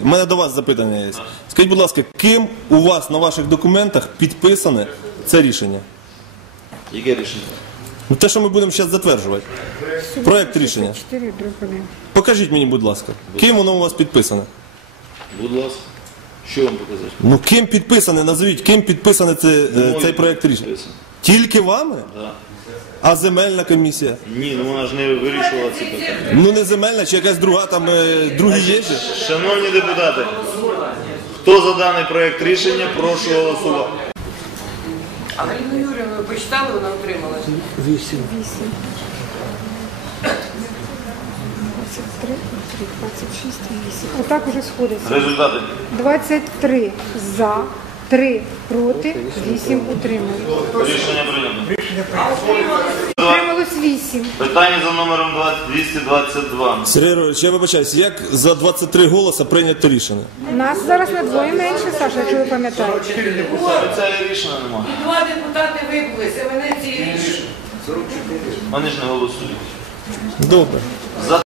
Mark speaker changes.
Speaker 1: У мене до вас запитання є. Скажіть, будь ласка, ким у вас на ваших документах підписане це рішення?
Speaker 2: Яке рішення?
Speaker 1: Ну, те, що ми будемо зараз затверджувати. Проект рішення. Покажіть мені, будь ласка, ким воно у вас підписане?
Speaker 2: Будь ласка. Що вам показати?
Speaker 1: Ну, ким підписане, назвіть, ким підписане цей проект рішення?
Speaker 2: Підписано.
Speaker 1: Тільки вами?
Speaker 2: Да.
Speaker 1: А земельна комісія?
Speaker 2: Ні, ну вона ж не вирішувала ці питання.
Speaker 1: Ну, не земельна, чи якась друга, там, другі є же?
Speaker 2: Шановні депутати, хто за даний проект рішення, прошу голосувати.
Speaker 3: А Галину Юріївну ви почитали, вона утрималася?
Speaker 4: 8.
Speaker 5: 23, 26, 8. Отак уже сходиться.
Speaker 2: Результати.
Speaker 5: 23 за, 3 проти, 8 утримали.
Speaker 2: Рішення прийнято.
Speaker 5: Утрималось 8.
Speaker 2: Питання за номером 222.
Speaker 1: Сергій Григорович, я вибачаюсь, як за 23 голоса прийнято рішення?
Speaker 5: Нас зараз на двоє менше, Саша, якщо ви пам'ятаєте.
Speaker 2: Це рішення немає.
Speaker 3: І два депутати вибулися, мене ці рішення.
Speaker 2: Вони ж не голосують.
Speaker 1: Добре.
Speaker 2: За